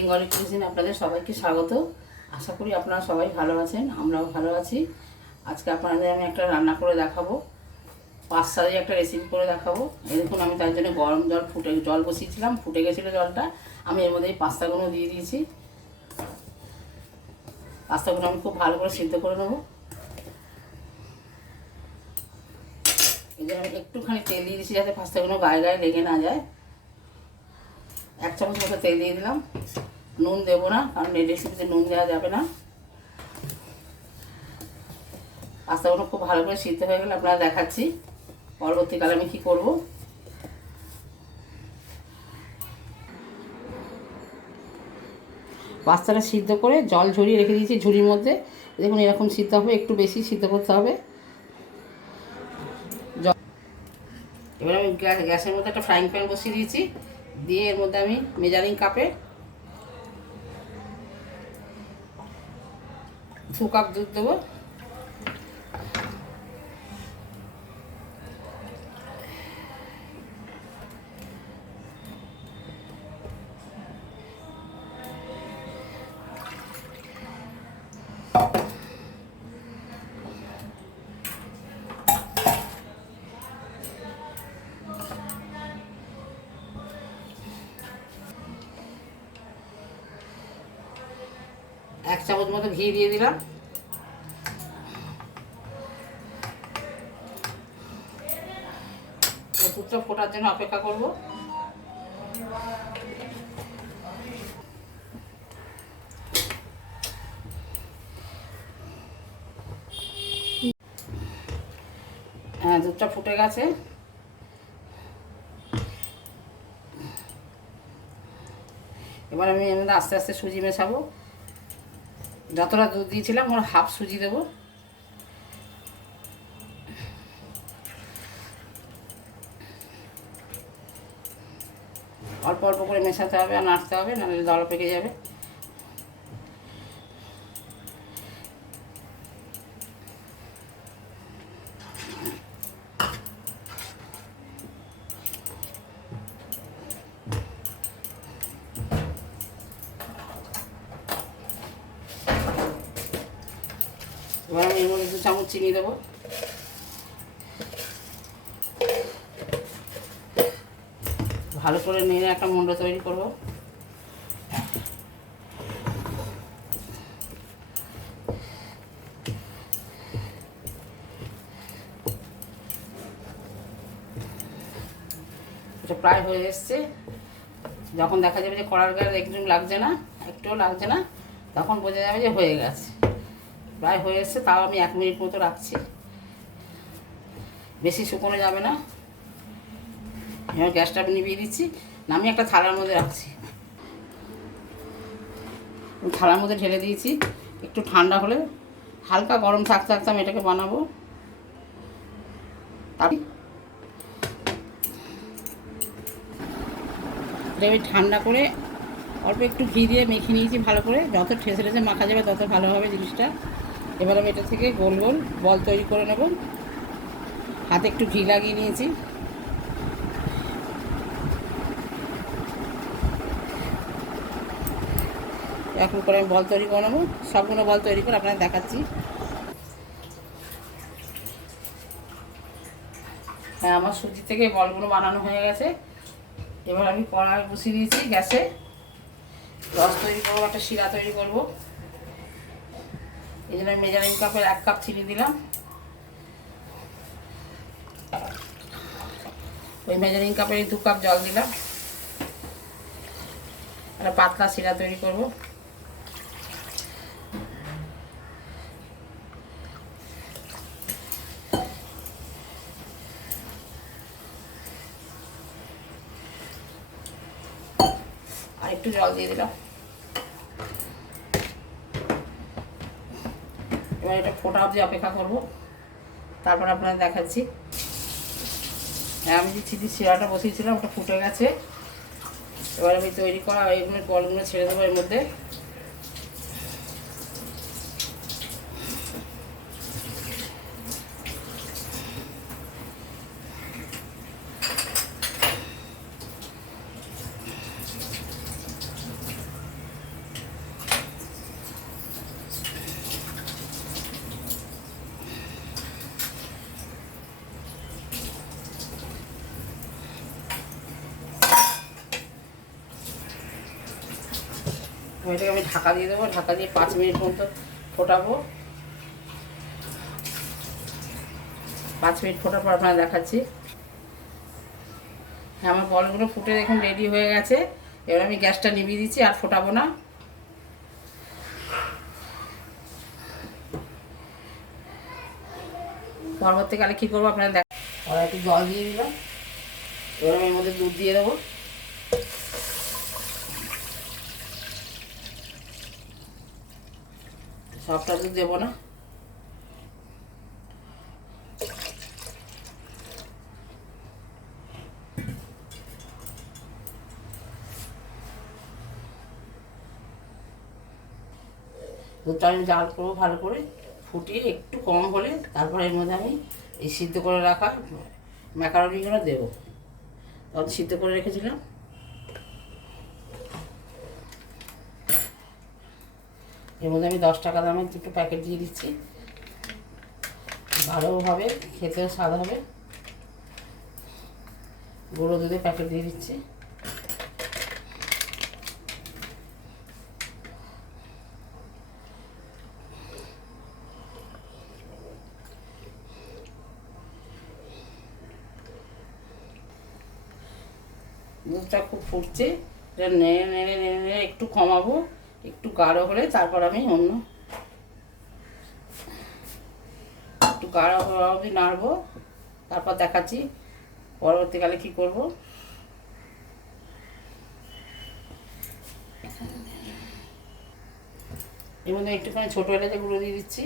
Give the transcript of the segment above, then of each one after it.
Bengali কুইজিনে আপনাদের সবাইকে স্বাগত। আশা করি আপনারা সবাই ভালো আছেন, আমরাও ভালো আছি। আজকে আপনাদের আমি একটা রান্না করে দেখাবো, পাস্তা দিয়ে একটা রেসিপি করে দেখাবো। এই দেখুন, আমি তার জন্য গরম জল বসিয়েছিলাম, ফুটে গেছিলো জলটা। আমি এর মধ্যে এই পাস্তাগুলো দিয়ে দিয়েছি। পাস্তাগুলো আমি খুব ভালো করে সিদ্ধ করে নেবো। এই যে আমি একটুখানি তেল দিয়ে দিয়েছি যাতে পাস্তাগুলো গায়ে গায়ে লেগে না যায়। 1 চামচ মতো তেল দিয়ে দিলাম। নুন দেবো না, কারণ এই রেসিপিতে নুন দেওয়া যাবে না। পাস্তাগুলো খুব ভালো করে সিদ্ধ হয়ে গেলে আপনারা দেখাচ্ছি পরবর্তীকালে আমি কী করব। পাস্তাটা সিদ্ধ করে জল ঝরিয়ে রেখে দিয়েছি ঝুড়ির মধ্যে। দেখুন এরকম সিদ্ধ হবে, একটু বেশি সিদ্ধ করতে হবে। এবার আমি গ্যাসের মধ্যে একটা ফ্রাইং প্যান বসিয়ে দিয়েছি, দিয়ে এর মধ্যে আমি মেজারিং কাপে 2 কাপ দুধ দেবো। এক চামচ মতো ঘি দিয়ে দিলাম। দুধটা ফোটার জন্য অপেক্ষা করব। হ্যাঁ, দুধটা ফুটে গেছে। এবার আমি এর মধ্যে আস্তে আস্তে সুজি মেশাবো। যতটা দুধ দিয়েছিলাম ওর হাফ সুজি দেবো। অল্প অল্প করে মেশাতে হবে আর নাড়তে হবে, নাহলে দলা পেকে যাবে। এবার আমি এর মধ্যে 2 চামচ চিনি দেবো। ভালো করে নিয়ে একটা মন্ড তৈরি করব। এটা প্রায় হয়ে এসছে। যখন দেখা যাবে যে কড়ার গায়ে একদম লাগছে না, একটুও লাগছে না, তখন বোঝা যাবে যে হয়ে গেছে। প্রায় হয়ে এসছে, তাও আমি 1 মিনিট মতো রাখছি, বেশি শুকনো যাবে না। এবার গ্যাসটা নিভিয়ে দিচ্ছি, নামিয়ে একটা থালার মধ্যে রাখছি। থালার মধ্যে ঢেলে দিয়েছি। একটু ঠান্ডা হলে, হালকা গরম থাকতে থাকতে আমি এটাকে বানাবো। আমি ঠান্ডা করে অল্প একটু ঘি দিয়ে মেখে নিয়েছি ভালো করে। যত ঠেসে ঠেসে মাখা যাবে তত ভালো হবে জিনিসটা। এবার আমি এটা থেকে গোল গোল বল তৈরি করে নেব। হাতে একটু ঘি লাগিয়ে নিয়েছি। এখন করে আমি বল তৈরি করে নেবো। সবগুলো বল তৈরি করে আপনাদের দেখাচ্ছি। হ্যাঁ, আমার সুজি থেকে বলগুলো বানানো হয়ে গেছে। এবার আমি কড়াই বসিয়ে দিয়েছি গ্যাসে। রস তৈরি করবো, একটা শিরা তৈরি করব। এই জন্য আমি মেজারিং কাপের 1 কাপ চিনি দিলাম। ওই মেজারিং কাপের 2 কাপ জল দিলাম। একটা পাতলা শিরা তৈরি করব। আর একটু জল দিয়ে দিলাম। এবার এটা ফোটা অবধি অপেক্ষা করব, তারপর আপনাদের দেখাচ্ছি। হ্যাঁ, আমি যে চিনি শিরাটা বসিয়েছিলাম ওটা ফুটে গেছে। এবার আমি তৈরি করা এইগুলো বলগুলো ছেড়ে দেবো এর মধ্যে। এটাকে আমি ঢাকা দিয়ে দেবো, ঢাকা দিয়ে 5 মিনিট মতো ফোটাবো। 5 মিনিট ফোটার পর আপনারা দেখাচ্ছি। হ্যাঁ, আমার বলগুলো ফুটে দেখুন রেডি হয়ে গেছে। এবার আমি গ্যাসটা নিভিয়ে দিচ্ছি, আর ফোটাবো না। পরবর্তীকালে কী করবো আপনারা দেখ। আর একটু জল দিয়ে দিলাম, এবার আমি এর মধ্যে দুধ দিয়ে দেবো। সবটা দুধ দেবো না, দুধটা আমি জাল করবো ভালো করে, ফুটিয়ে একটু কম হলে তারপরে এর মধ্যে আমি এই সিদ্ধ করে রাখা ম্যাকারনিগুলো দেবো। তখন সিদ্ধ করে রেখেছিলাম। এর মধ্যে আমি 10 টাকা দামের 2টো প্যাকেট দিয়ে দিচ্ছি। ভালোভাবে খেতেও স্বাদ হবে। গুঁড়ো দুধের প্যাকেট দিয়ে দিচ্ছি। দুধটা খুব ফুটছে, এটা নেড়ে নেড়ে নেড়ে নেড়ে একটু কমাবো, একটু গাঢ় হলে তারপর আমি অন্য একটু গাঢ় হওয়া অবধি নাড়বো, তারপর দেখাচ্ছি পরবর্তীকালে কী করব। এর মধ্যে একটুখানি ছোটো এলাচের গুঁড়ো দিয়ে দিচ্ছি।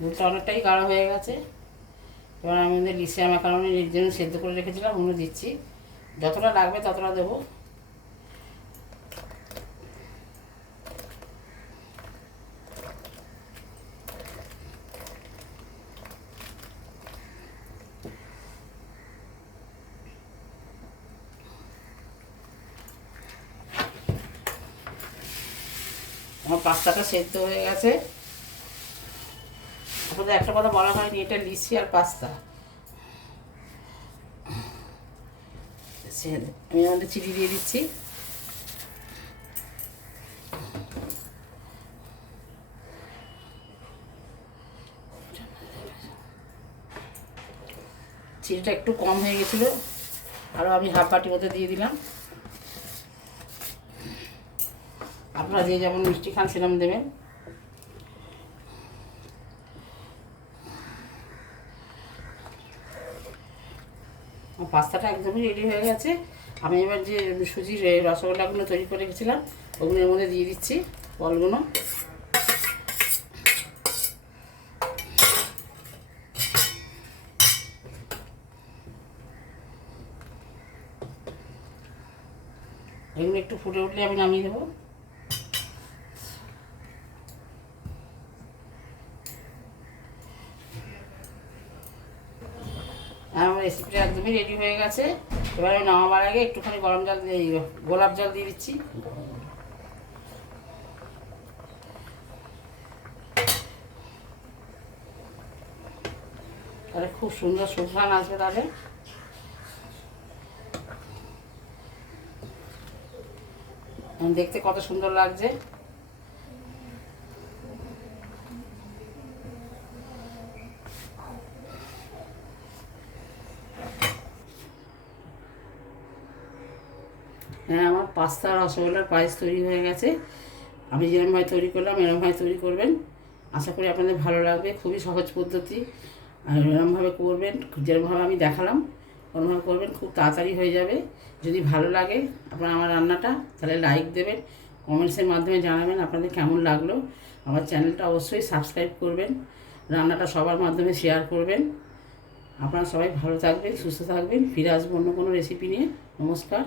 দুধটা অনেকটাই গাঢ় হয়ে গেছে। এবার আমি মধ্যে লিসিয়া ম্যাকারনির জন্য সেদ্ধ করে রেখেছিলাম, ওগুলো দিচ্ছি। যতটা লাগবে ততটা দেবো। আমার পাস্তাটা সেদ্ধ হয়ে গেছে। আপনাদের একটা কথা বলা হয়নি, এটা লিচি আর পাস্তা। আমি আমাদের চিনি দিয়ে দিচ্ছি। চিনিটা একটু কম হয়ে গেছিলো, আরও আমি হাফ বাটির মধ্যে দিয়ে দিলাম। আপনারা যে যেমন মিষ্টি খান সেরকম দেবেন। পাস্তাটা একদমই রেডি হয়ে গেছে। আমি এবার যে সুজির রসগোল্লাগুলো তৈরি করে রেখেছিলাম ওগুলো এর মধ্যে দিয়ে দিচ্ছি, বলগুলো। এগুলো একটু ফুটে উঠলে আমি নামিয়ে দেবো। আমার রেসিপিটা একদমই রেডি হয়ে গেছে। এবার আমি নামাবার আগে একটুখানি গরম জল দিয়ে গোলাপ জল দিয়ে দিচ্ছি। তাহলে খুব সুন্দর সুঘ্রাণ আসবে। তাহলে দেখতে কত সুন্দর লাগছে। হ্যাঁ, আমার পাস্তা রসগোল্লার পায়েস তৈরি হয়ে গেছে। আমি যেরকমভাবে তৈরি করলাম এরকমভাবে তৈরি করবেন। আশা করি আপনাদের ভালো লাগবে। খুবই সহজ পদ্ধতি, আর এরকমভাবে করবেন যেরকমভাবে আমি দেখালাম ওরকমভাবে করবেন, খুব তাড়াতাড়ি হয়ে যাবে। যদি ভালো লাগে আপনার আমার রান্নাটা, তাহলে লাইক দেবেন, কমেন্টসের মাধ্যমে জানাবেন আপনাদের কেমন লাগলো। আমার চ্যানেলটা অবশ্যই সাবস্ক্রাইব করবেন, রান্নাটা সবার মাধ্যমে শেয়ার করবেন। আপনারা সবাই ভালো থাকবেন, সুস্থ থাকবেন। ফিরে আসবো অন্য কোনো রেসিপি নিয়ে। নমস্কার।